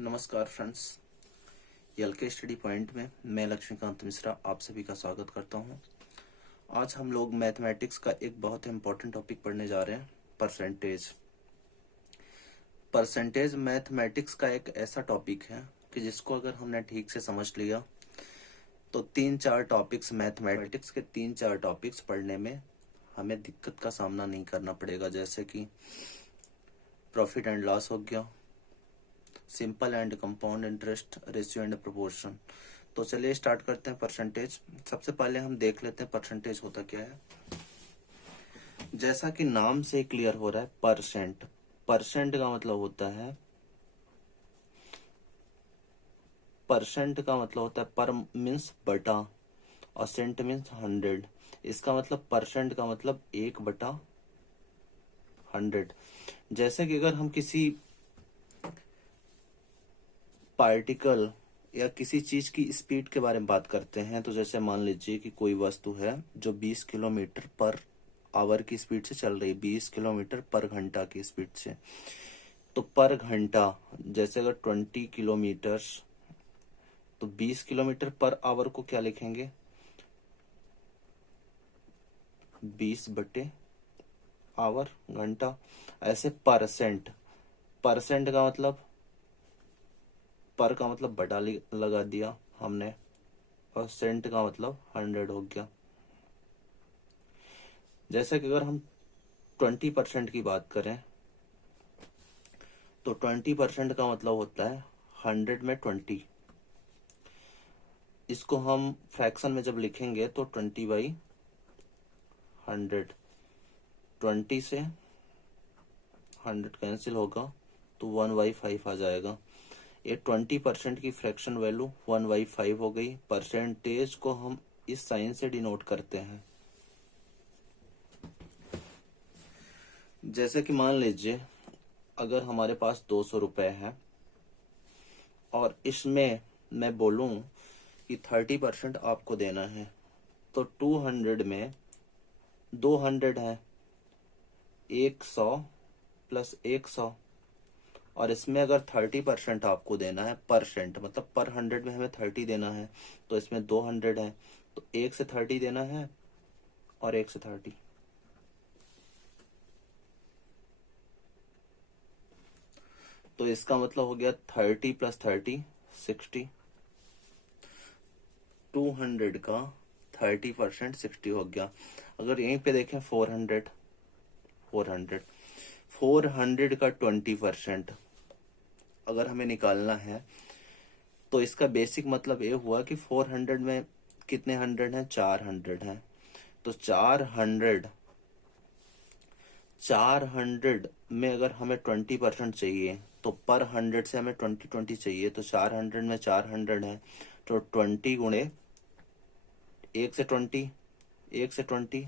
नमस्कार friends, LK study point में मैं लक्ष्मीकांत मिश्रा आप सभी का स्वागत करता हूं। आज हम लोग मैथमेटिक्स का एक बहुत इंपॉर्टेंट टॉपिक पढ़ने जा रहे हैं, परसेंटेज। परसेंटेज मैथमेटिक्स का एक ऐसा टॉपिक है कि जिसको अगर हमने ठीक से समझ लिया तो तीन चार टॉपिक्स पढ़ने में हमें दिक्कत का सामना नहीं करना पड़ेगा, जैसे कि प्रॉफिट एंड लॉस हो गया, simple and compound interest, ratio and proportion. तो चलिए स्टार्ट करते हैं परसेंटेज। सबसे पहले हम देख लेते हैं परसेंटेज होता क्या है। जैसा कि नाम से क्लियर हो रहा है, परसेंट। परसेंट का मतलब होता है पर मीन्स बटा और सेंट मीन्स 100। इसका मतलब परसेंट का मतलब 1/100। जैसे कि अगर हम किसी पार्टिकल या किसी चीज की स्पीड के बारे में बात करते हैं, तो जैसे मान लीजिए कि कोई वस्तु है जो 20 किलोमीटर पर आवर की स्पीड से चल रही, 20 किलोमीटर पर घंटा की स्पीड से। तो पर घंटा, जैसे अगर 20 किलोमीटर, तो 20 किलोमीटर पर आवर को क्या लिखेंगे, 20/आवर, घंटा। ऐसे परसेंट, परसेंट का मतलब पर का मतलब बटा लगा दिया हमने, और सेंट का मतलब 100 हो गया। जैसे कि अगर हम 20% की बात करें, तो 20% का मतलब होता है 100 में 20। इसको हम फ्रैक्शन में जब लिखेंगे तो 20/100। 20 से 100 कैंसिल होगा तो 1/5 आ जाएगा। ये 20% की फ्रैक्शन वैल्यू 1/5 हो गई। परसेंटेज को हम इस साइन से डिनोट करते हैं। जैसे कि मान लीजिए अगर हमारे पास 200 रुपए है और इसमें मैं बोलूं कि 30% आपको देना है, तो 200 में 200 है, 100 प्लस 100, और इसमें अगर 30% आपको देना है, परसेंट मतलब पर 100 में हमें 30 देना है, तो इसमें 200 है, तो 1 से 30 देना है और 1 से 30। तो इसका मतलब हो गया 30 प्लस 30 60। 200 का 30% 60 हो गया। अगर यहीं पे देखें 400 का 20% अगर हमें निकालना है, तो इसका बेसिक मतलब ये हुआ कि 400 में कितने 100 हैं, 400 हैं। तो 400 में अगर हमें 20% चाहिए, तो पर 100 से हमें 20 चाहिए, तो 400 में 400 है, तो 20 गुणे 1 से 20, 1 से 20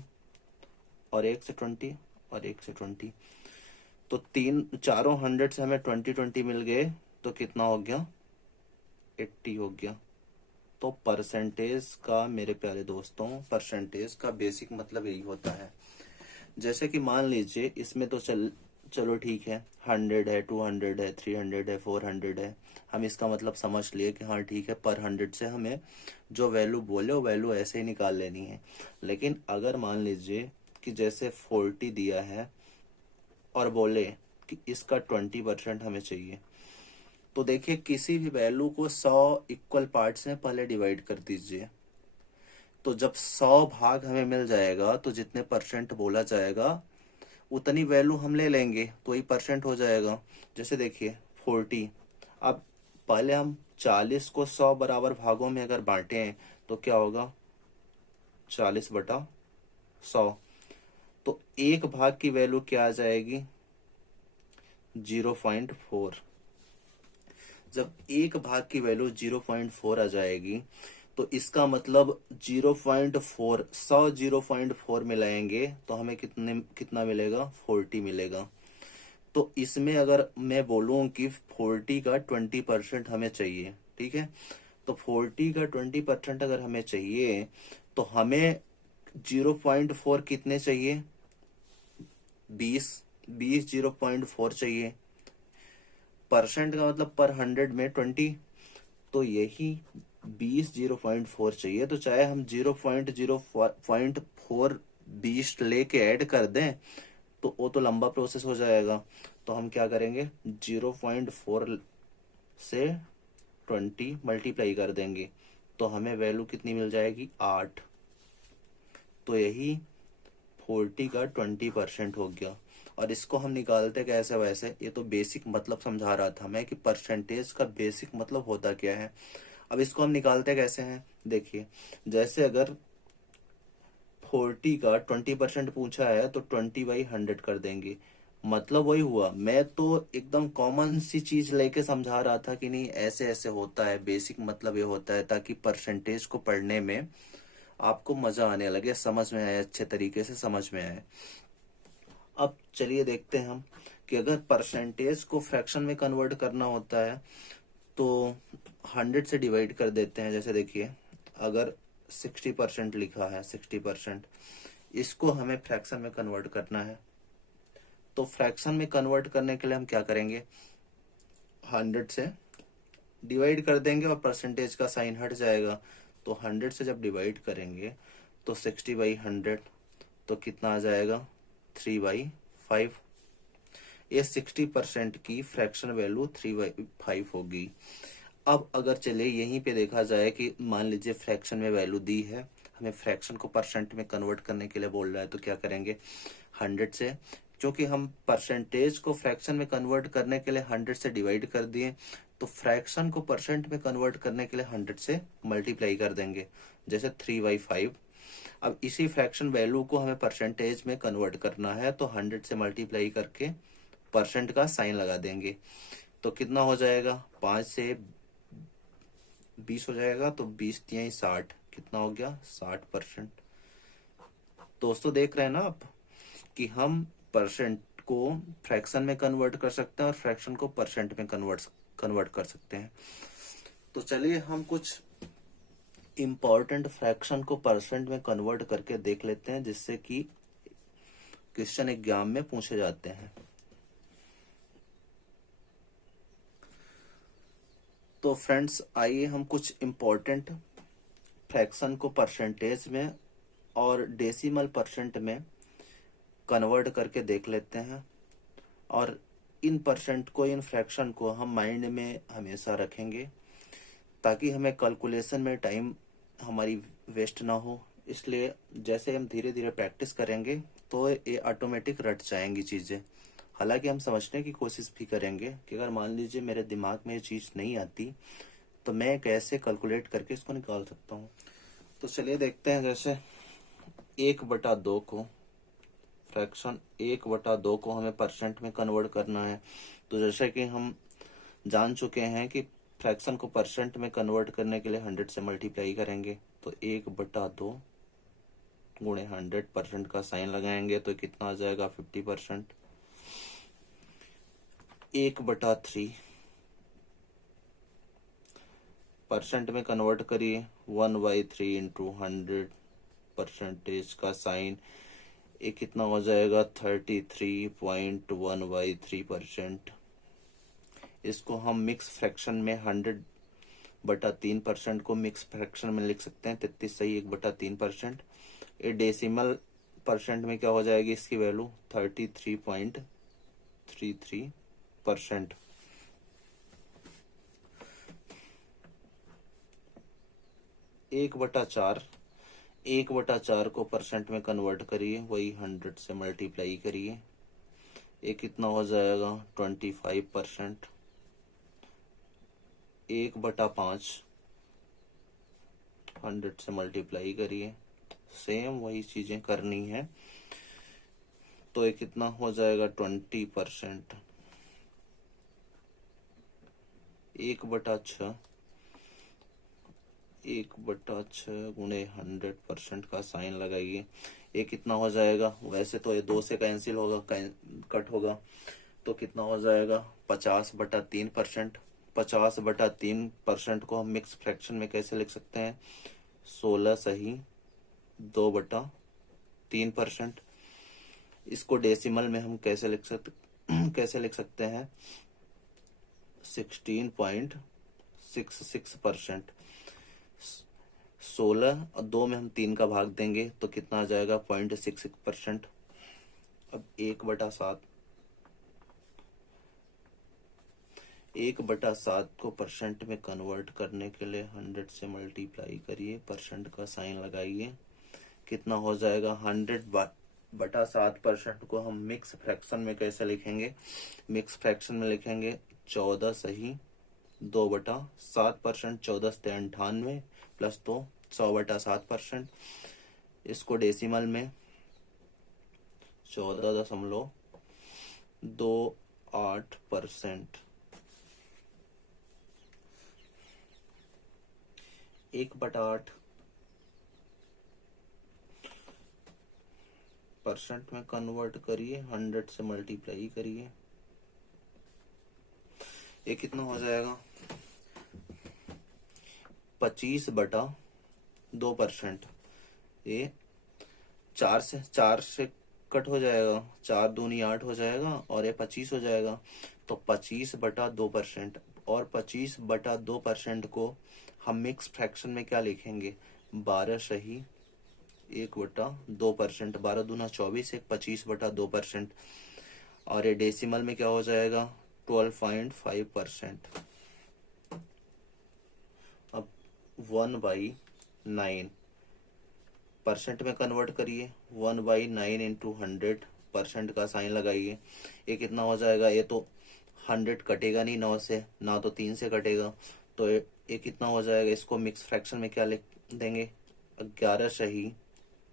और 1 से 20 और 1 से 20। तो चारों 100 से हमें 20 मिल गए, तो कितना हो गया, 80 हो गया। तो परसेंटेज का, मेरे प्यारे दोस्तों, परसेंटेज का बेसिक मतलब यही होता है। जैसे कि मान लीजिए इसमें तो चलो ठीक है, 100 है, 200 है, 300 है, 400 है। हम इसका मतलब समझ लिए कि हाँ ठीक है, पर 100 से हमें जो वैल्यू बोले वो वैल्यू ऐसे ही निकाल लेनी है। लेकिन अगर मान लीजिए कि जैसे 40 दिया है और बोले कि इसका 20% हमें चाहिए, तो देखिए किसी भी वैल्यू को 100 इक्वल पार्ट्स में पहले डिवाइड कर दीजिए। तो जब 100 भाग हमें मिल जाएगा, तो जितने परसेंट बोला जाएगा उतनी वैल्यू हम ले लेंगे, तो वही परसेंट हो जाएगा। जैसे देखिए 40, अब पहले हम 40 को 100 बराबर भागों में अगर बांटे तो क्या होगा, 40/100। तो एक भाग की वैल्यू क्या आ जाएगी, 0.4। जब एक भाग की वैल्यू 0.4 आ जाएगी, तो इसका मतलब 0.4, 100 0.4 मिलाएंगे तो हमें कितना मिलेगा, 40 मिलेगा। तो इसमें अगर मैं बोलूं कि 40 का 20% हमें चाहिए, ठीक है, तो 40 का 20% अगर हमें चाहिए, तो हमें 0.4 कितने चाहिए, 20 20 0.4 चाहिए। परसेंट का मतलब पर 100 में 20, तो यही 20 0.4 चाहिए। तो चाहे हम 0.0.4 20 लेके ऐड कर दें तो वो तो लंबा प्रोसेस हो जाएगा। तो हम क्या करेंगे, 0.4 से 20 मल्टीप्लाई कर देंगे तो हमें वैल्यू कितनी मिल जाएगी, 8। तो यही 40 का 20% हो गया। और इसको हम निकालते कैसे, वैसे ये तो बेसिक मतलब समझा रहा था मैं कि परसेंटेज का बेसिक मतलब होता क्या है। अब इसको हम निकालते कैसे हैं, देखिए जैसे अगर 40 का 20% पूछा है तो 20/100 कर देंगे। मतलब वही हुआ, मैं तो एकदम कॉमन सी चीज लेके समझा रहा था कि नहीं ऐसे ऐसे होता है, बेसिक मतलब ये होता है, ताकि परसेंटेज को पढ़ने में आपको मजा आने लगे, समझ में आए, अच्छे तरीके से समझ में आए। अब चलिए देखते हैं हम कि अगर परसेंटेज को फ्रैक्शन में कन्वर्ट करना होता है तो 100 से डिवाइड कर देते हैं। जैसे देखिए अगर 60% लिखा है, 60%, इसको हमें फ्रैक्शन में कन्वर्ट करना है। तो फ्रैक्शन में कन्वर्ट करने के लिए हम क्या करेंगे, 100 से डिवाइड कर देंगे और परसेंटेज का साइन हट जाएगा। तो 100 से जब डिवाइड करेंगे तो 60/100, तो कितना आ जाएगा, 3/5। ये 60% की फ्रैक्शन वैल्यू 3/5 होगी। अब अगर चले यहीं पे देखा जाए कि मान लीजिए फ्रैक्शन में वैल्यू दी है, हमें फ्रैक्शन को परसेंट में कन्वर्ट करने के लिए बोल रहा है, तो क्या करेंगे, 100 से, क्योंकि हम परसेंटेज को फ्रैक्शन में कन्वर्ट करने के लिए 100 से डिवाइड कर दिए, तो फ्रैक्शन को परसेंट में कन्वर्ट करने के लिए 100 से मल्टीप्लाई कर देंगे, जैसे 3/5। अब इसी फ्रैक्शन वैल्यू को हमें परसेंटेज में कन्वर्ट करना है, तो 100 से मल्टीप्लाई करके परसेंट का साइन लगा देंगे। तो कितना हो जाएगा, 5 से 20 हो जाएगा, तो 20×3 = 60, कितना हो गया, 60%। दोस्तों देख रहे हैं ना आप कि हम परसेंट को फ्रैक्शन में कन्वर्ट कर सकते हैं और फ्रैक्शन को परसेंट में कन्वर्ट कर सकते हैं। तो चलिए हम कुछ इम्पोर्टेंट फ्रैक्शन को परसेंट में कन्वर्ट करके देख लेते हैं, जिससे कि क्वेश्चन एग्जाम में पूछे जाते हैं। तो फ्रेंड्स आइए हम कुछ इम्पोर्टेंट फ्रैक्शन को परसेंटेज में और डेसिमल परसेंट में कन्वर्ट करके देख लेते हैं। और इन परसेंट को, इन फ्रैक्शन को हम माइंड में हमेशा रखेंगे ताकि हमें कैलकुलेशन में टाइम हमारी वेस्ट ना हो। इसलिए जैसे हम धीरे धीरे प्रैक्टिस करेंगे तो ये ऑटोमेटिक रट जाएंगी चीज़ें। हालांकि हम समझने की कोशिश भी करेंगे कि अगर मान लीजिए मेरे दिमाग में ये चीज़ नहीं आती तो मैं कैसे कैलकुलेट करके इसको निकाल सकता हूँ। तो चलिए देखते हैं, जैसे 1/2 को, फ्रैक्शन 1/2 को हमें परसेंट में कन्वर्ट करना है। तो जैसे कि हम जान चुके हैं कि फ्रैक्शन को परसेंट में कन्वर्ट करने के लिए 100 से मल्टीप्लाई करेंगे, तो 1/2 गुणे 100, परसेंट का साइन लगाएंगे तो कितना आ जाएगा, 50%। 1/3 परसेंट में कन्वर्ट करिए, 1/3 इंटू 100, परसेंटेज का साइन, ये कितना हो जाएगा, 33.1/3%। इसको हम मिक्स फ्रैक्शन में 100/3% को मिक्स फ्रैक्शन में लिख सकते हैं, 33 सही 1/3%। ये डेसिमल परसेंट में क्या हो जाएगी इसकी वैल्यू, 33.33%। 1/4 को परसेंट में कन्वर्ट करिए, वही 100 से मल्टीप्लाई करिए, ये कितना हो जाएगा, 25%। 1/5 100 से मल्टीप्लाई करिए, सेम वही चीजें करनी है, तो ये कितना हो जाएगा, 20%। 1/6 गुणे 100%, का साइन लगाइए, ये कितना हो जाएगा, वैसे तो ये 2 से कैंसिल होगा, कट होगा, तो कितना हो जाएगा, 50/3%। 50/3% को हम मिक्स फ्रैक्शन में कैसे लिख सकते हैं, 16 सही 2/3%। इसको डेसिमल में हम कैसे लिख सकते हैं, 16.66%। 16 और 2 में हम 3 का भाग देंगे तो कितना आ जाएगा? 0.66%। अब 1/7, 1/7 को परसेंट में कन्वर्ट करने के लिए 100 से मल्टीप्लाई करिए, परसेंट का साइन लगाइए, कितना हो जाएगा? 100/7% को हम मिक्स फ्रैक्शन में कैसे लिखेंगे? मिक्स फ्रैक्शन में लिखेंगे 14 सही 2/7%। 14 से 98 प्लस 2 100/7%। इसको डेसिमल में 14.28%। 1/8 परसेंट में कन्वर्ट करिए, 100 से मल्टीप्लाई करिए, ये कितना हो जाएगा? 25/2%। ये 4 से कट हो जाएगा, 4 दूनी 8 हो जाएगा और ये 25 हो जाएगा, तो 25/2%। और 25/2% को हम मिक्स फ्रैक्शन में क्या लिखेंगे? 12 सही 1/2%। 12 दूना 24, 25/2%। और ये डेसिमल में क्या हो जाएगा? 12.5%। अब 1/9 परसेंट में कन्वर्ट करिए, 1/9 इंटू 100, परसेंट का साइन लगाइए, ये कितना हो जाएगा? ये तो 100 कटेगा नहीं 9 से, ना तो 3 से कटेगा, तो ये कितना हो जाएगा? इसको मिक्स फ्रैक्शन में क्या लिख देंगे? 11 सही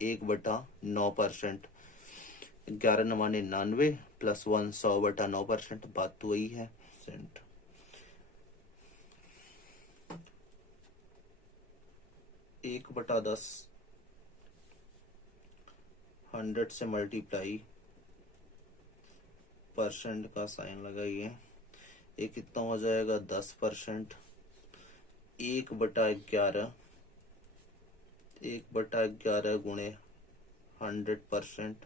1/9%। 11 9 99 प्लस 1 100/9%। बात तो वही है। 1/10 100 से मल्टीप्लाई, परसेंट का साइन लगाइए, ये कितना हो जाएगा? 10%। 1/11 1/11 गुणे 100%,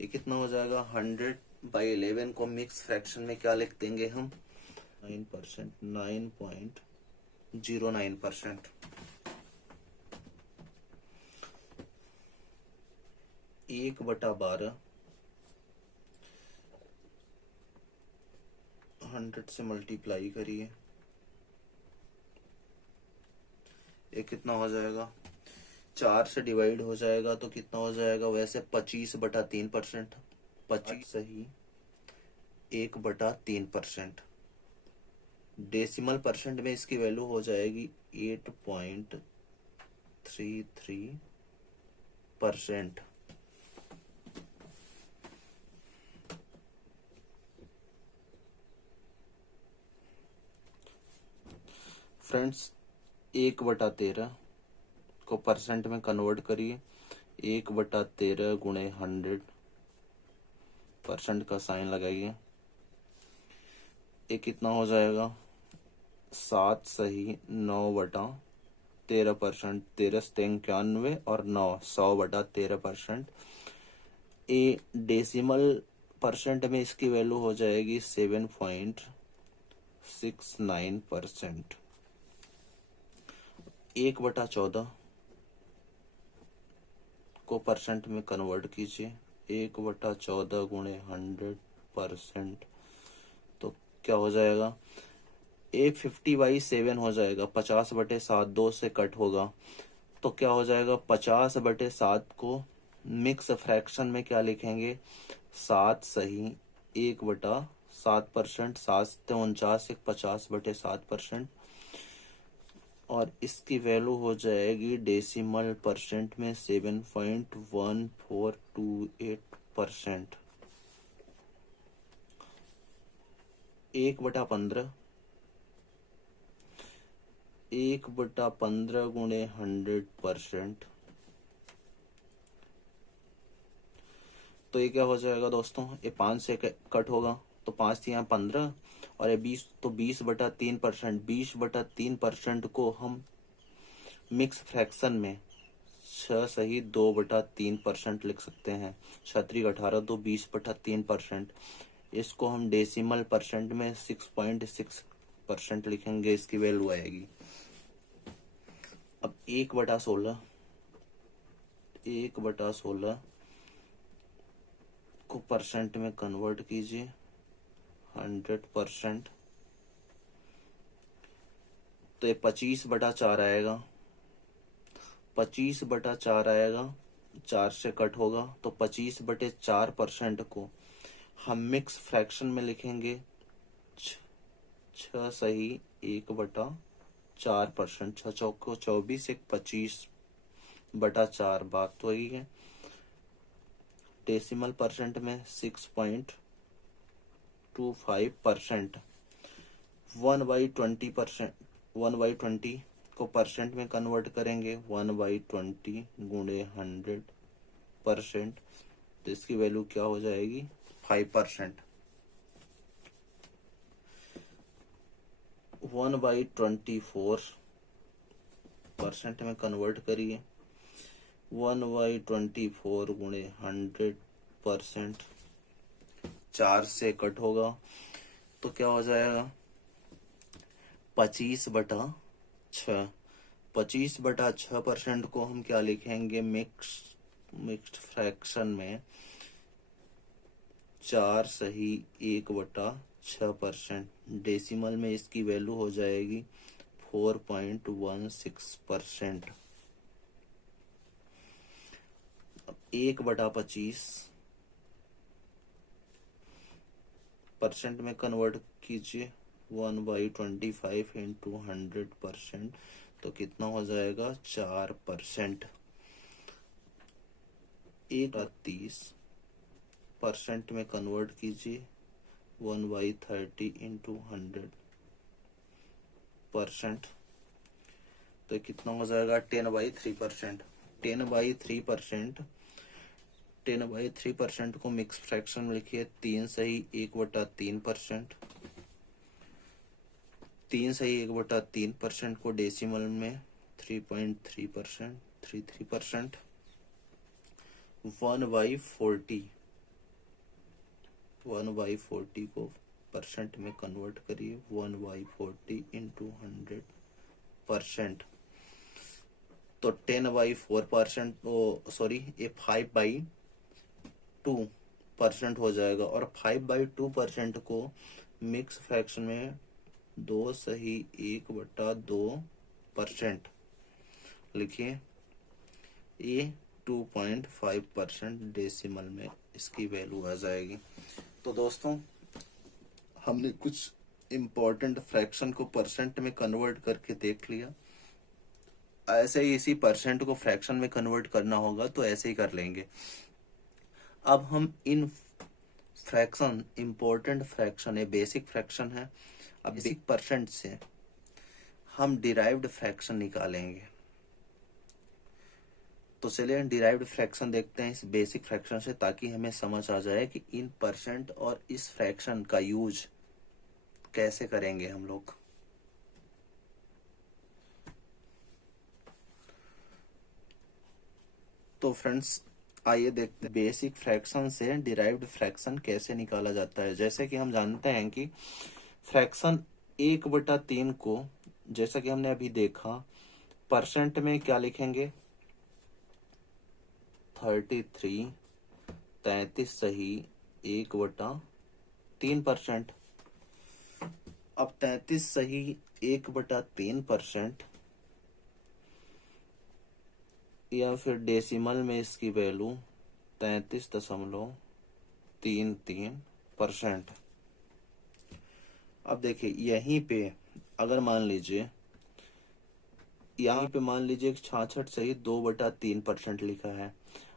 ये कितना हो जाएगा? 100/11 को मिक्स फ्रैक्शन में क्या लिख देंगे हम? 9%, 9.09%। 1/12 100 से मल्टीप्लाई करिए, ये कितना हो जाएगा? 4 से डिवाइड हो जाएगा तो कितना हो जाएगा? वैसे 25/3%। 25 सही 1/3%। डेसिमल परसेंट में इसकी वैल्यू हो जाएगी 8.33%। फ्रेंड्स, 1/13 को परसेंट में कन्वर्ट करिए, 1/13 गुणे 100, परसेंट का साइन लगाइए, ये कितना हो जाएगा? 7 सही 9/13%। 13 से 91 और 9 100/13%। ये डेसिमल परसेंट में इसकी वैल्यू हो जाएगी 7.69%। 1/14 को परसेंट में कन्वर्ट कीजिए, 1/14 गुणे 100%, तो क्या हो जाएगा? 50/7 हो जाएगा। 50/7 2 से कट होगा, तो क्या हो जाएगा? 50/7 को मिक्स फ्रैक्शन में क्या लिखेंगे? 7 सही 1/7%। 7 से 49, 50/7%। और इसकी वैल्यू हो जाएगी डेसिमल परसेंट में 7.1428%। 1/15 1/15 गुणे 100%, तो ये क्या हो जाएगा दोस्तों? ये 5 से कट होगा, तो 5 थी यहाँ 15 और ये 20, तो 20/3%। 20/3% को हम मिक्स फ्रैक्शन में 6 सही 2/3% लिख सकते हैं। 6 3 18 तो 20/3%। इसको हम डेसिमल परसेंट में 6.6% लिखेंगे, इसकी वैल्यू आएगी। अब 1/16 को परसेंट में कन्वर्ट कीजिए 100%, तो ये 25/4 आएगा। 25/4 आएगा, 4 से कट होगा, तो 25/4% को हम मिक्स फ्रैक्शन में लिखेंगे 6 सही 1/4%। 6 चौको 24, 1 25/4, बात तो वही है। डेसिमल परसेंट में 6.25%। 1/20%, 1/20 को परसेंट में कन्वर्ट करेंगे 1/20 गुणे 100%, तो इसकी वैल्यू क्या हो जाएगी 5%। 1/24 परसेंट में कन्वर्ट करिए 1/24 गुणे 100%, 4 से कट होगा, तो क्या हो जाएगा 25/6। 25/6% को हम क्या लिखेंगे मिक्स्ड फ्रैक्शन में 4 सही 1/6%। डेसिमल में इसकी वैल्यू हो जाएगी 4.16%। 1/25 परसेंट में कन्वर्ट कीजिए 1/25 इंटू 100%, तो कितना हो जाएगा 4%। 1/30 परसेंट में कन्वर्ट कीजिए 1/30 इंटू 100%, तो कितना हो जाएगा 10/3%। 10/3% को मिक्स फ्रैक्शन में लिखिए 3 सही 1/3%। 3 सही 1/3% को डेसिमल में 3.3%, 33%। 1/40 को परसेंट में कन्वर्ट करिए 1/40 इंटू 100%, तो 10/4%, ये 5/2% हो जाएगा। और 5/2% को मिक्स फ्रैक्शन में 2 सही 1/2% लिखिए, ये 2.5% डेसिमल में इसकी वैल्यू आ जाएगी। तो दोस्तों, हमने कुछ इम्पोर्टेंट फ्रैक्शन को परसेंट में कन्वर्ट करके देख लिया। ऐसे ही इसी परसेंट को फ्रैक्शन में कन्वर्ट करना होगा तो ऐसे ही कर लेंगे। अब हम इन फ्रैक्शन, इम्पोर्टेंट फ्रैक्शन है, बेसिक फ्रैक्शन है, अब बेसिक परसेंट से हम डिराइव्ड फ्रैक्शन निकालेंगे। तो चलिए डिराइव्ड फ्रैक्शन देखते हैं इस बेसिक फ्रैक्शन से, ताकि हमें समझ आ जाए कि इन परसेंट और इस फ्रैक्शन का यूज कैसे करेंगे हम लोग। तो फ्रेंड्स, आइए देखते हैं बेसिक फ्रैक्शन से डिराइव्ड फ्रैक्शन कैसे निकाला जाता है। जैसे कि हम जानते हैं कि फ्रैक्शन 1/3 को, जैसा कि हमने अभी देखा, परसेंट में क्या लिखेंगे 33 सही 1/3%। अब 33 सही 1/3%, या फिर डेसिमल में इसकी वैल्यू 33.33%। अब देखिए यहीं पे अगर मान लीजिए, यहाँ पे मान लीजिए 66 सही 2/3% लिखा है।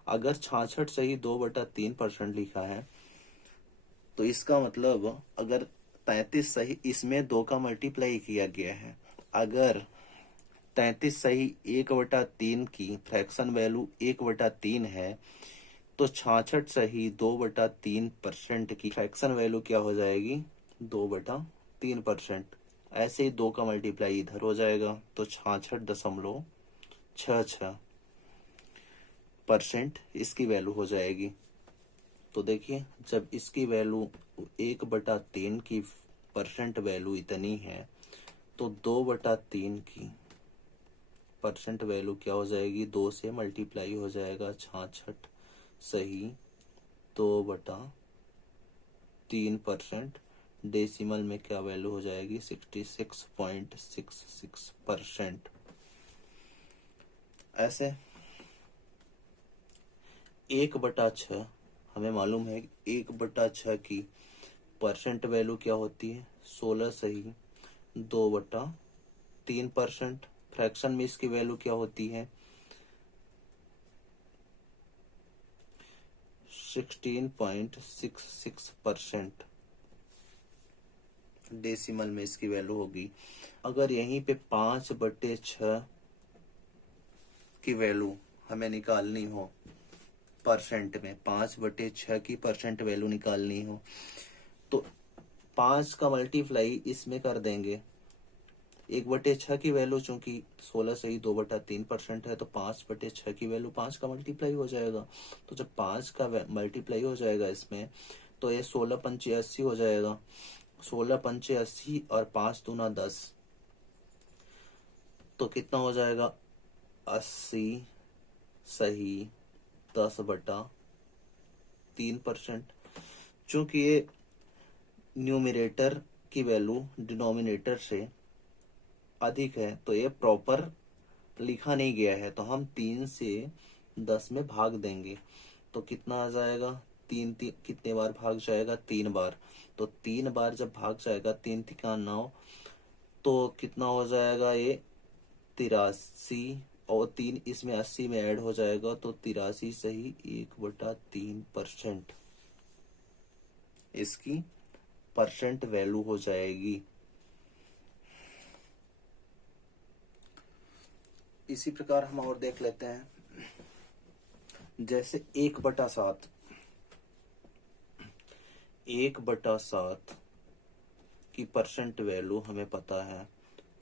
अगर 66 सही 2/3% लिखा है, तो इसका मतलब अगर 33 सही, इसमें 2 का मल्टीप्लाई किया गया है। अगर 33 सही 1/3 की फ्रैक्शन वैल्यू 1/3 है, तो 66 सही 2/3% की फ्रैक्शन वैल्यू क्या हो जाएगी 2/3%। ऐसे ही 2 का मल्टीप्लाई इधर हो जाएगा, तो 66.66% इसकी वैल्यू हो जाएगी। तो देखिए, जब इसकी वैल्यू 1/3 की परसेंट वैल्यू इतनी है, तो 2/3 की परसेंट वैल्यू क्या हो जाएगी, 2 से मल्टीप्लाई हो जाएगा, 66 सही 2/3%। डेसिमल में क्या वैल्यू हो जाएगी, 66.66%। ऐसे 1/6 हमें मालूम है, 1/6 की परसेंट वैल्यू क्या होती है, 16 सही 2/3%। फ्रैक्शन में इसकी वैल्यू क्या होती है, 16.66%। डेसिमल में इसकी वैल्यू होगी। अगर यहीं पे 5/6 की वैल्यू हमें निकालनी हो, परसेंट में 5/6 की परसेंट वैल्यू निकालनी हो, तो 5 का मल्टीप्लाई इसमें कर देंगे। 1/6 की वैल्यू चूंकि 16 से ही 2/3% है, तो 5/6 की वैल्यू 5 का मल्टीप्लाई हो जाएगा। तो जब 5 का मल्टीप्लाई हो जाएगा इसमें, तो ये 16×5 80 हो जाएगा। 16×5 80 और 5×2 10, तो कितना हो जाएगा, 80 सही 10/3%। चूंकि ये न्यूमरेटर की वैल्यू डिनोमिनेटर से अधिक है, तो ये प्रॉपर लिखा नहीं गया है, तो हम 3 से 10 में भाग देंगे। तो कितना आ जाएगा, तीन तीन कितने बार भाग जाएगा, 3 बार। तो 3 बार जब भाग जाएगा, 3 तिका 9, तो कितना हो जाएगा ये 83, और 3 इसमें 80 में ऐड हो जाएगा, तो 83 सही 1/3% इसकी परसेंट वैल्यू हो जाएगी। इसी प्रकार हम और देख लेते हैं, जैसे 1/7, 1/7 की परसेंट वैल्यू हमें पता है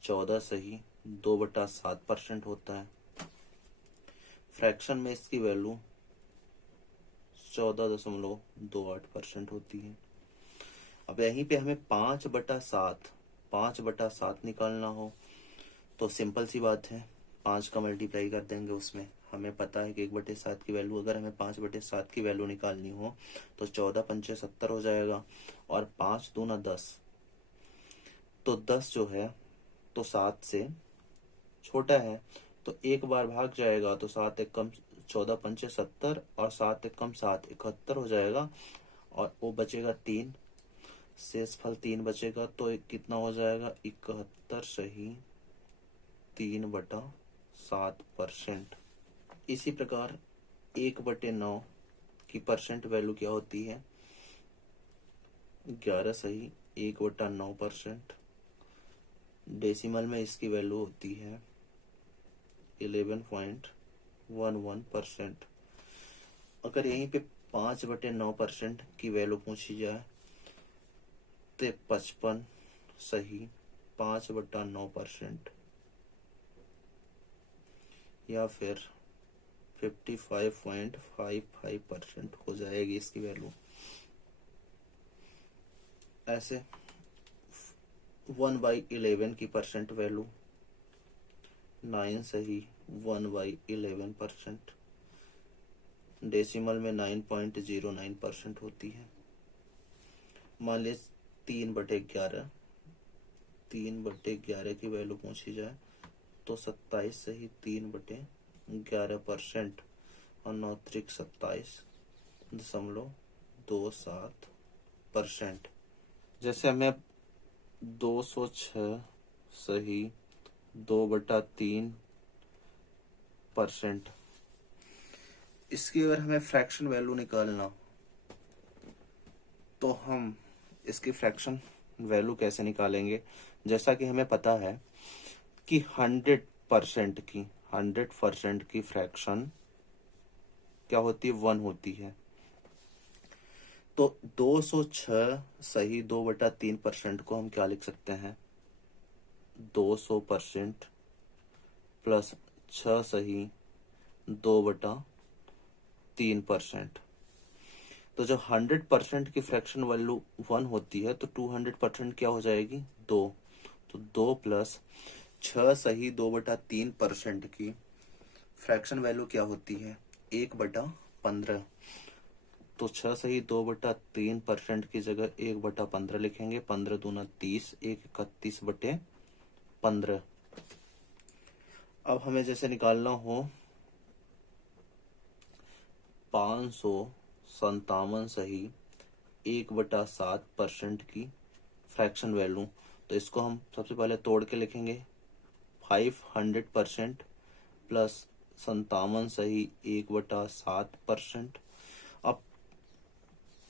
14 सही 2/7% होता है। फ्रैक्शन में इसकी वैल्यू 14.28% होती है। अब यहीं पे हमें 5/7 निकालना हो, तो सिंपल सी बात है, 5 का मल्टीप्लाई कर देंगे उसमें। हमें पता है कि 1/7 की वैल्यू, अगर हमें 5/7 की वैल्यू निकालनी हो, तो 14×5 70 हो जाएगा, और 5×2 10, तो 10 जो है तो 7 से छोटा है, तो एक बार भाग जाएगा, तो 7 एक कम 14×5 70, और 7 एक कम 7 71 हो जाएगा, और वो बचेगा 3, शेष फल 3 बचेगा, तो कितना हो जाएगा, 71 सही 3/7%। इसी प्रकार 1/9 की परसेंट वैल्यू क्या होती है, 11 सही 1/9%। डेसिमल में इसकी वैल्यू होती है 11.11%। अगर यहीं पे 5/9% की वैल्यू पूछी जाए, तो 55 सही 5/9%, या फिर 55.55% हो जाएगी इसकी वैल्यू। ऐसे 1/11 की परसेंट वैल्यू 9 सही 1/11%। डेसिमल में 9.09% होती है। मान लीजिए 3/11, 3/11 की वैल्यू पूछी जाए, तो 27 सही 3/11%, और 9 त्रिक 27.27%। जैसे हमें 206 सही 2/3%, इसकी अगर हमें फ्रैक्शन वैल्यू निकालना, तो हम इसकी फ्रैक्शन वैल्यू कैसे निकालेंगे। जैसा कि हमें पता है कि 100% की फ्रैक्शन क्या होती है, 1 होती है। तो 206 सही 2/3% को हम क्या लिख सकते हैं, 200% प्लस 6 सही 2/3%। तो जब 100% की फ्रैक्शन वैल्यू 1 होती है तो 200% क्या हो जाएगी, 2। तो 2 प्लस 6 सही 2/3% की फ्रैक्शन वैल्यू क्या होती है, 1/15। तो 6 सही 2/3% की जगह 1/15 लिखेंगे, 15 दूना 30, 1 31/15। अब हमें जैसे निकालना हो 557 सही 1/7% की फ्रैक्शन वैल्यू, तो इसको हम सबसे पहले तोड़ के लिखेंगे, 500% प्लस 57 सही 1/7%। अब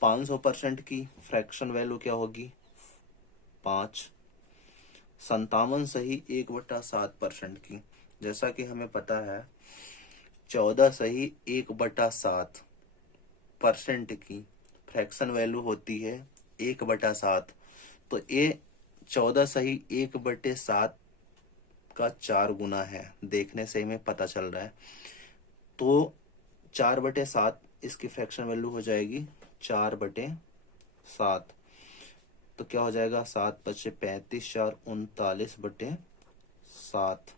500% की फ्रैक्शन वैल्यू क्या होगी, 5। 57 सही 1/7% की, जैसा कि हमें पता है 14 सही 1/7% की फ्रैक्शन वैल्यू होती है 1/7। तो ये 14 सही 1/7 का 4 गुना है, देखने से हमें पता चल रहा है। तो 4/7 इसकी फ्रैक्शन वैल्यू हो जाएगी 4/7। तो क्या हो जाएगा, 7×5 = 35, 4 39/7।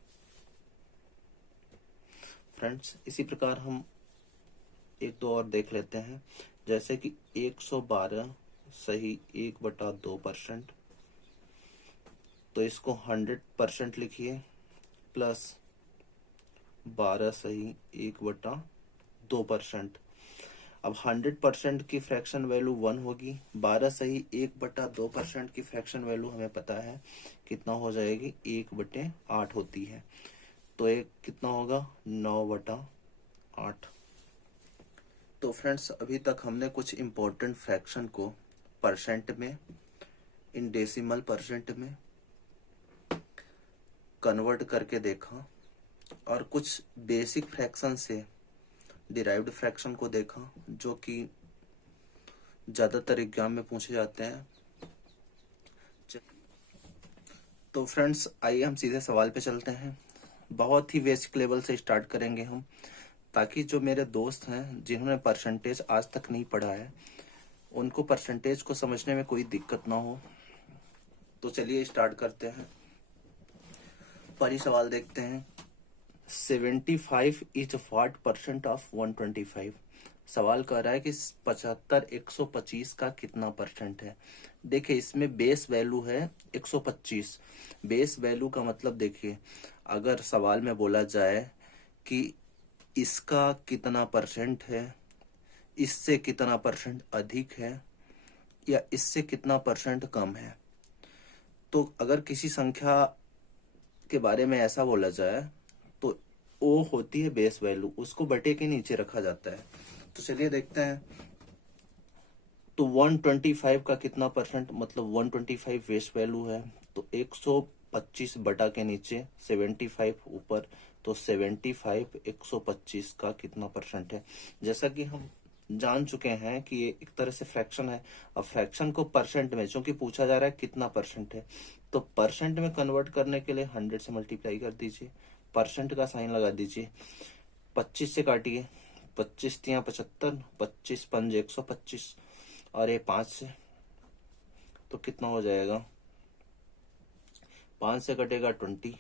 फ्रेंड्स, इसी प्रकार हम एक दो और देख लेते हैं, जैसे कि 112 सही 1/2%। तो इसको 100% लिखिए, प्लस 12 सही 1/2%। अब 100% की फ्रैक्शन वैल्यू 1 होगी, 12 सही 1/2% की फ्रैक्शन वैल्यू हमें पता है कितना हो जाएगी, 1/8 होती है। तो एक कितना होगा, 9/8। तो फ्रेंड्स, अभी तक हमने कुछ इम्पोर्टेंट फ्रैक्शन को परसेंट में, इन डेसिमल परसेंट में कन्वर्ट करके देखा, और कुछ बेसिक फ्रैक्शन से डिराइव्ड फ्रैक्शन को देखा, जो कि ज़्यादातर एग्जाम में पूछे जाते हैं। तो फ्रेंड्स, आइए हम सीधे सवाल पे चलते हैं। बहुत ही बेसिक लेवल से स्टार्ट करेंगे हम, ताकि जो मेरे दोस्त हैं जिन्होंने परसेंटेज आज तक नहीं पढ़ा है, उनको परसेंटेज को समझने में कोई दिक्कत ना हो। तो चलिए स्टार्ट करते हैं। पहली सवाल देखते हैं, 75 इज व्हाट परसेंट ऑफ 125। सवाल कर रहा है कि 75 125 का कितना परसेंट है। देखिए, इसमें बेस वैल्यू है 125। बेस वैल्यू का मतलब देखिए, अगर सवाल में बोला जाए कि इसका कितना परसेंट है, इससे कितना परसेंट अधिक है, या इससे कितना परसेंट कम है, तो अगर किसी संख्या के बारे में ऐसा बोला जाए तो ओ होती है बेस वैल्यू, उसको बटे के नीचे रखा जाता है। तो चलिए देखते हैं। तो 125 का कितना परसेंट, मतलब 125 बेस वैल्यू है, तो 125 बटा के नीचे 75 ऊपर, तो 75 125 का कितना परसेंट है। जैसा कि हम जान चुके हैं कि ये एक तरह से फ्रैक्शन है। अब फ्रैक्शन को परसेंट में, चूंकि पूछा जा रहा है कितना परसेंट है, तो परसेंट में कन्वर्ट करने के लिए 100 से मल्टीप्लाई कर दीजिए, परसेंट का साइन लगा दीजिए, 25 से काटिए, 25×3 = 75, 25×5 = 125, और ये 5 से, तो कितना हो जाएगा, 5 से कटेगा 20,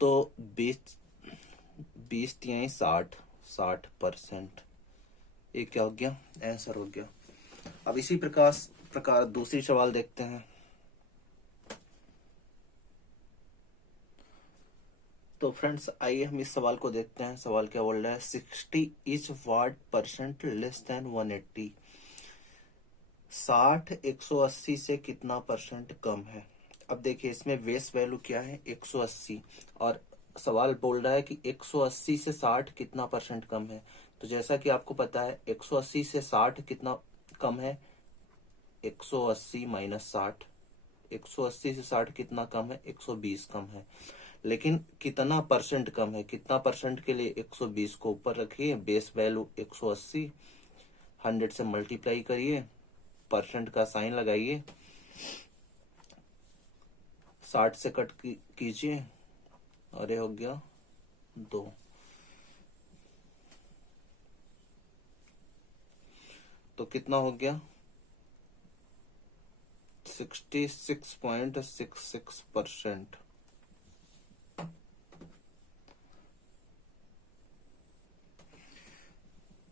तो 20×3 = 60, 60%। ये क्या हो गया, आंसर हो गया। अब इसी प्रकार दूसरी सवाल देखते हैं। तो फ्रेंड्स, आइए हम इस सवाल को देखते हैं। सवाल क्या बोल रहा है, 60 is what percent less than 180। 60 180 से कितना परसेंट कम है। अब देखिए, इसमें बेस वैल्यू क्या है, 180, और सवाल बोल रहा है कि 180 से 60 कितना परसेंट कम है। तो जैसा कि आपको पता है 180 से 60 कितना कम है, 180 - 60। 180 से 60 कितना कम है, 120 कम है। लेकिन कितना परसेंट कम है, कितना परसेंट के लिए 120 को ऊपर रखिए, बेस वैल्यू 180, 100 से मल्टीप्लाई करिए, परसेंट का साइन लगाइए, 60 से कट कीजिए, और ये हो गया 2। तो कितना हो गया 66.66%।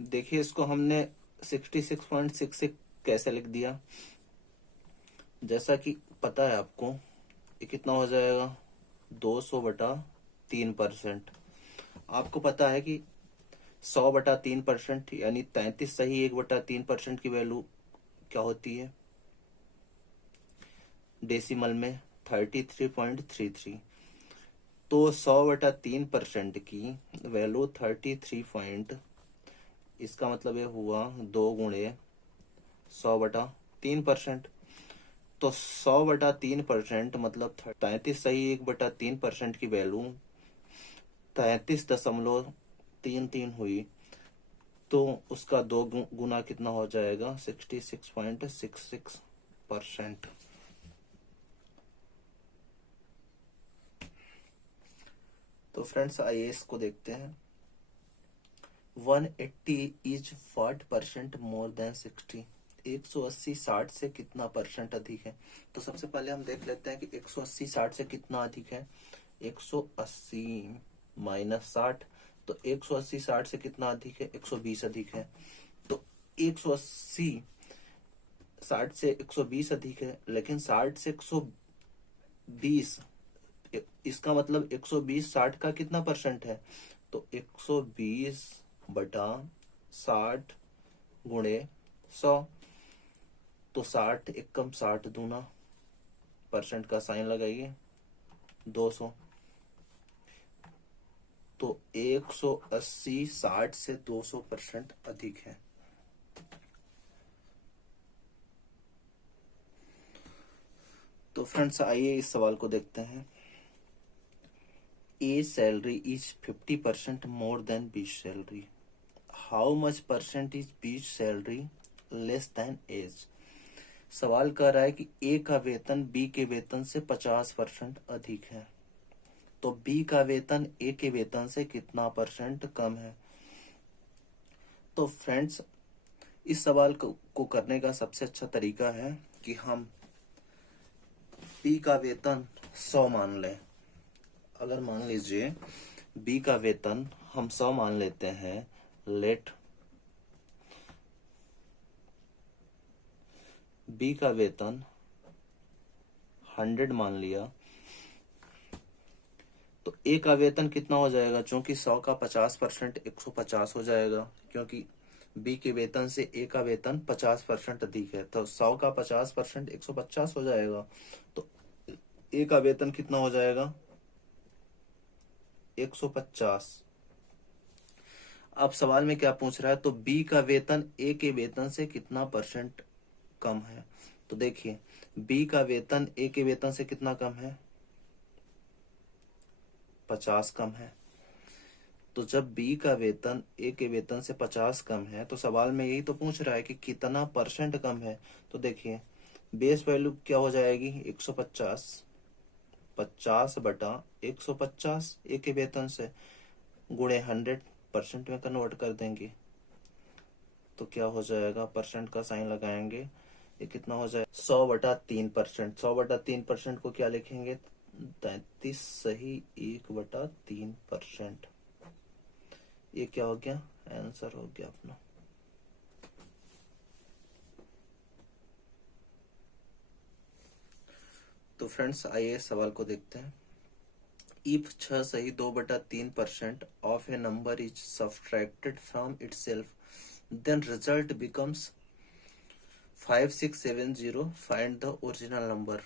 देखिए इसको हमने 66.66 कैसे लिख दिया, जैसा कि पता है आपको ये कितना हो जाएगा 200/3%। आपको पता है कि 100/3% यानी 33 सही 1/3% की वैल्यू क्या होती है डेसिमल में 33.33। तो 100/3% की वैल्यू 33 पॉइंट, इसका मतलब ये हुआ 2 × 100/3%। तो 100/3% मतलब 33 सही 1/3% की वैल्यू 33.33 हुई। तो उसका 2 गुना कितना हो जाएगा 66.66%। तो फ्रेंड्स आइए इसको देखते हैं। 180 is what percent more than 60। 180 60 से कितना परसेंट अधिक है। तो सबसे पहले हम देख लेते हैं कि 180 60 से कितना अधिक है। 180 माइनस 60, तो 180 60 से कितना अधिक है 120 अधिक है। तो 180 60 से 120 अधिक है, लेकिन 60 से 120, इसका मतलब 120 60 का कितना परसेंट है। तो 120/60 गुणे 100। तो 60 एकम 60 दूना, परसेंट का साइन लगाइए 200। तो 180 60 से 200% अधिक है। तो फ्रेंड्स आइए इस सवाल को देखते हैं। A salary is 50% more than B salary. How much percent is B salary less than A's. सवाल कर रहा है कि ए का वेतन बी के वेतन से 50% अधिक है, तो बी का वेतन ए के वेतन से कितना परसेंट कम है। तो फ्रेंड्स इस सवाल को करने का सबसे अच्छा तरीका है कि हम बी का वेतन 100 मान लें। अगर मान लीजिए बी का वेतन हम 100 मान लेते हैं, लेट बी का वेतन 100 मान लिया, तो ए का वेतन कितना हो जाएगा, चूंकि 100 का 50% 150 हो जाएगा, क्योंकि बी के वेतन से ए का वेतन 50% अधिक है, तो 100 का 50% 150 हो जाएगा। तो ए का वेतन कितना हो जाएगा 150। अब सवाल में क्या पूछ रहा है, तो बी का वेतन ए के वेतन से कितना परसेंट कम है। तो देखिए बी का वेतन ए के वेतन से कितना कम है 50 कम है। तो जब बी का वेतन ए के वेतन से 50 कम है, तो सवाल में यही तो पूछ रहा है कि कितना परसेंट कम है। तो देखिए बेस वैल्यू क्या हो जाएगी 150, 50/150 ए के वेतन से गुणे 100% में कन्वर्ट कर देंगे, तो क्या हो जाएगा परसेंट का साइन लगाएंगे, ये कितना हो जाए 100/3%। 100/3% को क्या लिखेंगे 33 सही 1/3%। ये क्या हो गया आंसर हो गया अपना। तो फ्रेंड्स आइए सवाल को देखते हैं। इफ 6 सही 2/3% of a number is subtracted from itself, then result becomes 5670, find the original number.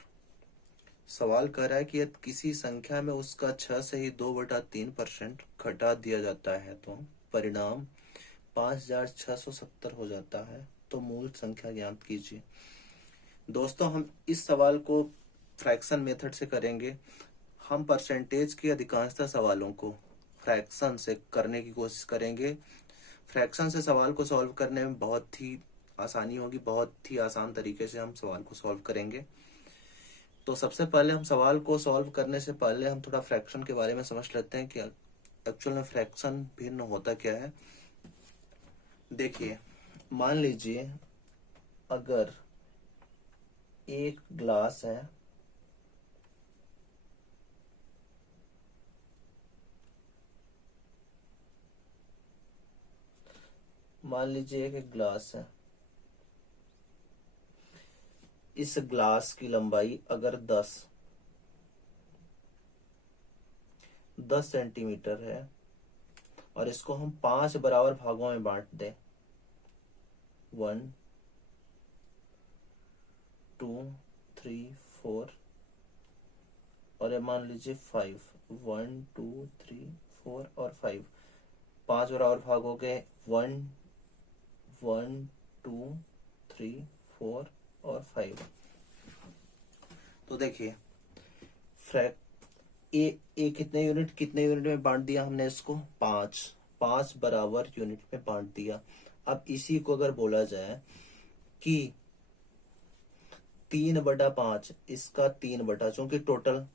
सवाल कर रहा है कि यदि किसी संख्या में उसका 6 से ही 2/3% घटा दिया जाता है तो परिणाम 5670 हो जाता है, तो मूल संख्या ज्ञात कीजिए। दोस्तों हम इस सवाल को फ्रैक्शन मेथड से करेंगे। हम परसेंटेज के अधिकांशतः सवालों को फ्रैक्शन से करने की कोशिश करेंगे। फ्रैक्शन से सवाल को सॉल्व करने में बहुत ही आसानी होगी, बहुत ही आसान तरीके से हम सवाल को सॉल्व करेंगे। तो सबसे पहले हम सवाल को सॉल्व करने से पहले हम थोड़ा फ्रैक्शन के बारे में समझ लेते हैं कि एक्चुअल में फ्रैक्शन भिन्न होता क्या है। देखिए मान लीजिए अगर एक ग्लास है, मान लीजिए एक ग्लास है, इस ग्लास की लंबाई अगर 10 सेंटीमीटर है और इसको हम 5 बराबर भागों में बांट दें, 1 2 3 4 और ये मान लीजिए 5, 1 2 3 4 और 5, 5 बराबर भाग हो गए, 1 1 2 3 4 और 5। तो देखिए फ्रैक ए कितने यूनिट में बांट दिया हमने इसको, 5 बराबर यूनिट में बांट दिया। अब इसी को अगर बोला जाए कि 3/5, इसका 3 बटा, चूंकि टोटल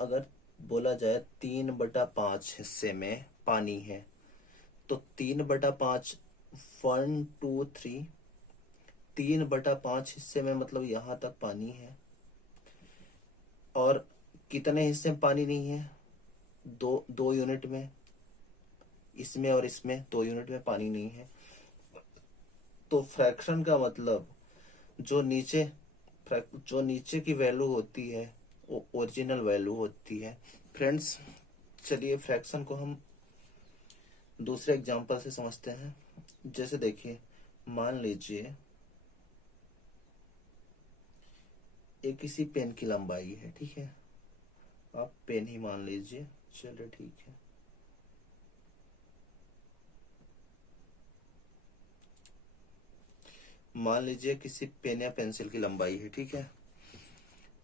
अगर बोला जाए 3/5 हिस्से में पानी है, तो 3/5, 1 2 3, 3/5 हिस्से में मतलब यहां तक पानी है। और कितने हिस्से में पानी नहीं है, दो यूनिट में, इसमें और इसमें 2 यूनिट में पानी नहीं है। तो फ्रैक्शन का मतलब जो नीचे की वैल्यू होती है वो ओरिजिनल वैल्यू होती है। फ्रेंड्स, चलिए फ्रैक्शन को हम दूसरे एग्जांपल से समझते हैं। जैसे देखिए, मान लीजिए एक किसी पेन की लंबाई है, ठीक है, आप पेन ही मान लीजिए, चलिए ठीक है। मान लीजिए किसी पेन या पेंसिल की लंबाई है, ठीक है।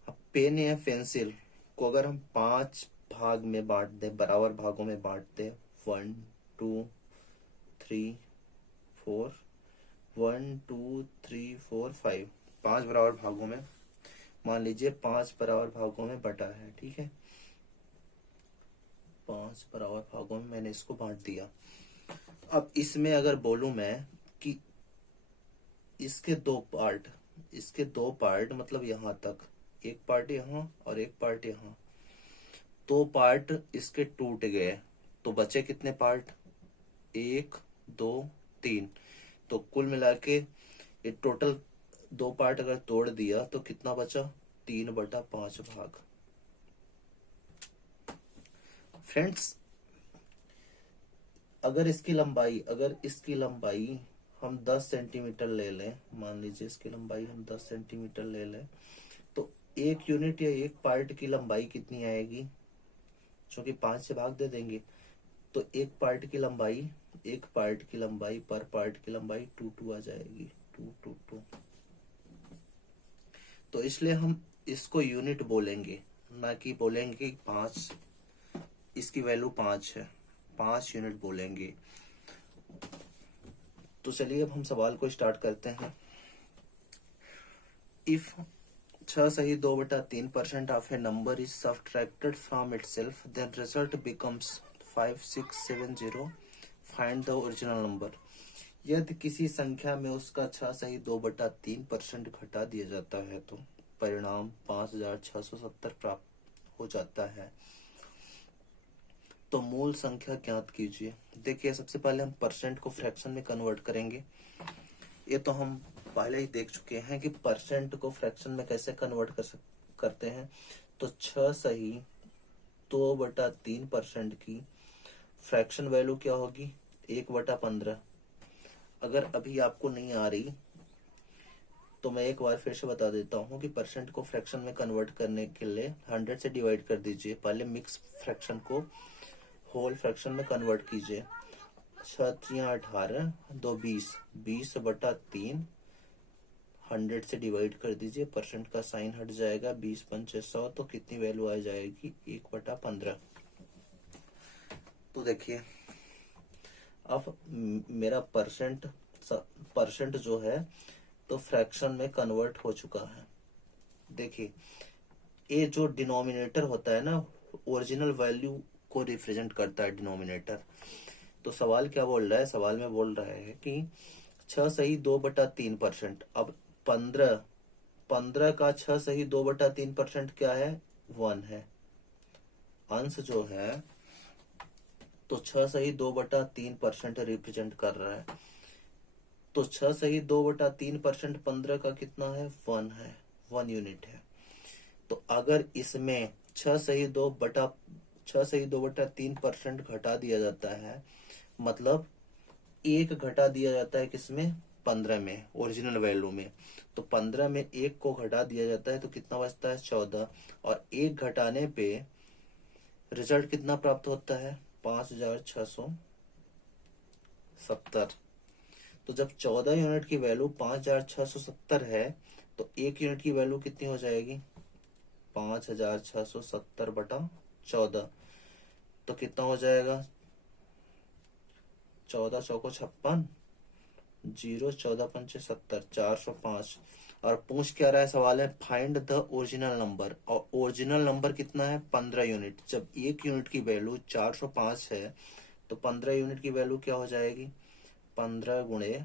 अब पेन या पेंसिल को अगर हम 5 भाग में बांट दें, बराबर भागों में बांट दें, 1 2 3 4, 1 2 3 4 5, 5 बराबर भागों में, मान लीजिए 5 बराबर भागों में बटा है, ठीक है। 5 बराबर भागों में मैंने इसको बांट दिया। अब इसमें अगर बोलूं मैं कि इसके दो पार्ट मतलब यहां तक, एक पार्ट यहां और एक पार्ट यहां, 2 पार्ट इसके टूट गए, तो बचे कितने पार्ट, 1 2 3। तो कुल मिला के ये टोटल 2 पार्ट अगर तोड़ दिया तो कितना बचा, 3/5 भाग। फ्रेंड्स, अगर इसकी लंबाई हम 10 सेंटीमीटर ले लें, मान लीजिए इसकी लंबाई हम 10 सेंटीमीटर ले लें, तो एक यूनिट या एक पार्ट की लंबाई कितनी आएगी, क्योंकि 5 से भाग दे देंगे, तो एक पार्ट की लंबाई पर पार्ट की लंबाई 2 आ जाएगी, 2 तो इसलिए हम इसको यूनिट बोलेंगे, ना कि बोलेंगे 5, इसकी वैल्यू 5 है, 5 यूनिट बोलेंगे। तो चलिए अब हम सवाल को स्टार्ट करते हैं। इफ 6 सही 2/3% of a number is subtracted from itself, then result becomes 5670, find the original number. यदि किसी संख्या में उसका 6 सही 2/3% घटा दिया जाता है तो परिणाम 5670 प्राप्त हो जाता है। तो मूल संख्या ज्ञात कीजिए। देखिए, सबसे पहले हम परसेंट को फ्रैक्शन में कन्वर्ट करेंगे। ये तो हम पहले ही देख चुके हैं कि परसेंट को फ्रैक्शन में कैसे कन्वर्ट करते हैं। तो 6 सही 2/3% की फ्रैक्शन वैल्यू क्या होगी, 1/15। अगर अभी आपको नहीं आ रही तो मैं एक बार फिर से बता देता हूँ कि परसेंट को फ्रैक्शन में कन्वर्ट करने के लिए 100 से डिवाइड कर दीजिए। पहले मिक्स फ्रैक्शन को होल फ्रैक्शन में कन्वर्ट कीजिए। 6×3 = 18, 2 20, 20/3 100 से डिवाइड कर दीजिए, परसेंट का साइन हट जाएगा, 20×5 = 100, तो कितनी वैल्यू आ जाएगी, 1/15। तो देखिए, अब मेरा परसेंट जो है तो फ्रैक्शन में कन्वर्ट हो चुका है। देखिए, ये जो डिनोमिनेटर होता है ना, ओरिजिनल वैल्यू को रिप्रेजेंट करता है डिनोमिनेटर। तो सवाल क्या बोल रहा है, सवाल में बोल रहा है कि 6 सही 2/3%। अब 15 का 6 सही 2/3% क्या है? 1 है। अंश जो है तो 6 सही 2/3% रिप्रेजेंट कर रहा है। तो 6 सही 2/3% 15 का कितना है? 1 है, 1 यूनिट है। तो अगर इसमें 6 सही 2/3% घटा दिया जाता है, मतलब 1 घटा दिया जाता है किसमें? 15 में, ओरिजिनल वैल्यू में। तो 15 में 1 को घटा दिया जाता है तो कितना बचता है? 14। और 1 घटाने पे रिजल्ट कितना प्राप्त होता है? 5670। तो जब 14 यूनिट की वैल्यू 5670 है तो 1 यूनिट की वैल्यू कितनी हो जाएगी? 5670/14। तो कितना हो जाएगा? 14 चौको 56, 0 14 पंचे 70, 405। और पूछ क्या रहा है? सवाल है फाइंड द ओरिजिनल नंबर, और ओरिजिनल नंबर कितना है? 15 यूनिट। जब 1 यूनिट की वैल्यू 405 है तो 15 यूनिट की वैल्यू क्या हो जाएगी? 15 गुणे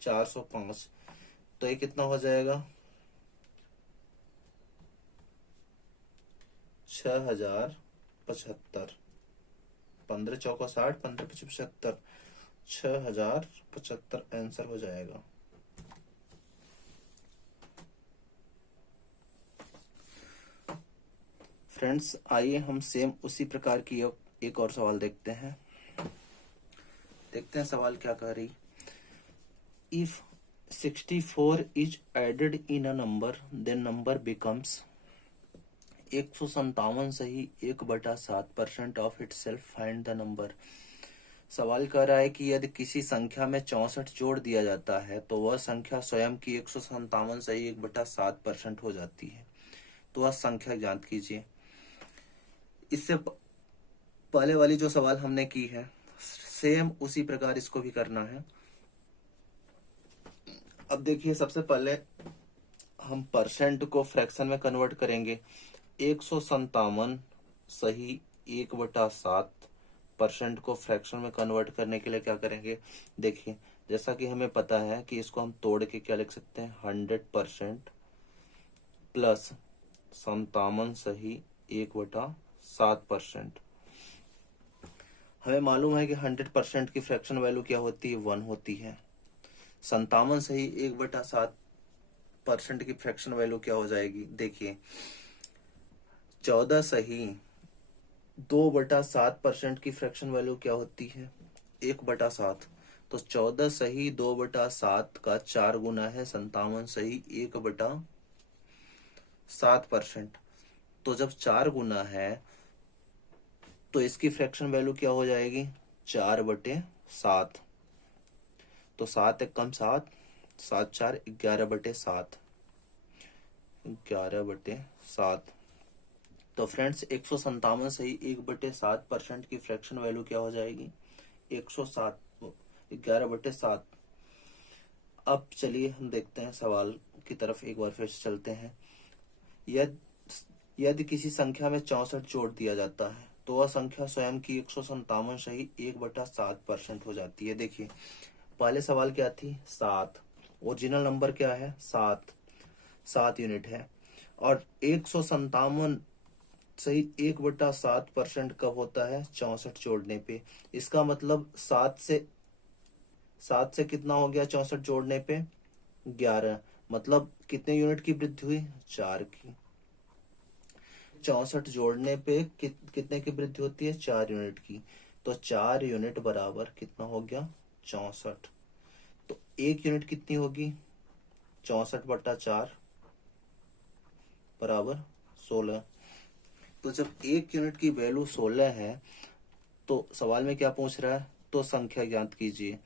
405। तो ये कितना हो जाएगा? 6075। 15 चौको 60, 15 पचे 75, 6075 आंसर हो जाएगा। फ्रेंड्स, आइए हम सेम उसी प्रकार की एक और सवाल देखते हैं। देखते हैं सवाल क्या कह रही। If 64 is added in a number then number becomes 157 सही 1/7% of itself, find the number. सवाल कर रहा है कि यदि किसी संख्या में 64 जोड़ दिया जाता है तो वह संख्या स्वयं की 157 सही 1/7% हो जाती है। तो वह संख्या ज्ञात कीजिए। इससे पहले वाली जो सवाल हमने की है सेम उसी प्रकार इसको भी करना है। अब देखिए, सबसे पहले हम परसेंट को फ्रैक्शन में कन्वर्ट करेंगे। 157 सही 1/7% को फ्रैक्शन में कन्वर्ट करने के लिए क्या करेंगे? देखिए, जैसा कि हमें पता है कि इसको हम तोड़ के क्या लिख सकते हैं? 100% प्लस 57 सही 1/7%। हमें मालूम है कि 100% की फ्रैक्शन वैल्यू क्या होती है? 1 होती है। 57 सही 1/7% की फ्रैक्शन वैल्यू क्या हो जाएगी? देखिए, 14 सही 2/7% की फ्रैक्शन वैल्यू क्या होती है? 1/7। तो 14 सही 2/7 का 4 गुना है 57 सही 1/7%। तो जब 4 गुना है तो इसकी फ्रैक्शन वैल्यू क्या हो जाएगी? 4/7। तो 7 एक कम 7, 7 4 11/7, 11/7। तो फ्रेंड्स, 157 सही 1/7% की फ्रैक्शन वैल्यू क्या हो जाएगी? 107, 11/7। अब चलिए हम देखते हैं सवाल की तरफ एक बार फिर से चलते हैं। यदि किसी संख्या में 64 जोड़ दिया जाता है तो वह संख्या स्वयं की 157 सही 1/7% हो जाती है। देखिए, पहले सवाल क्या थी? 7। ओरिजिनल नंबर क्या है? 7 यूनिट है। और 157 सही 1/7% कब होता है? 64 जोड़ने पे। इसका मतलब 7 से कितना हो गया 64 जोड़ने पे? 11। मतलब कितने यूनिट की वृद्धि हुई? 4 की। 64 जोड़ने पे कितने की वृद्धि होती है? 4 यूनिट की। तो 4 यूनिट बराबर कितना हो गया? 64। तो 1 यूनिट कितनी होगी? 64/4 बराबर 16। तो जब 1 यूनिट की वैल्यू 16 है तो सवाल में क्या पूछ रहा है? तो संख्या ज्ञात कीजिए।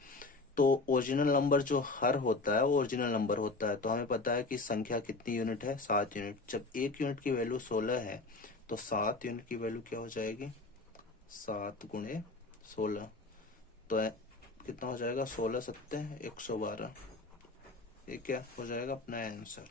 तो ओरिजिनल नंबर जो हर होता है वो ओरिजिनल नंबर होता है। तो हमें पता है कि संख्या कितनी यूनिट है? 7 यूनिट। जब 1 यूनिट की वैल्यू 16 है तो 7 यूनिट की वैल्यू क्या हो जाएगी? 7 गुणे 16। तो कितना हो जाएगा? 16 सत्ते 112। ये क्या हो जाएगा अपना आंसर।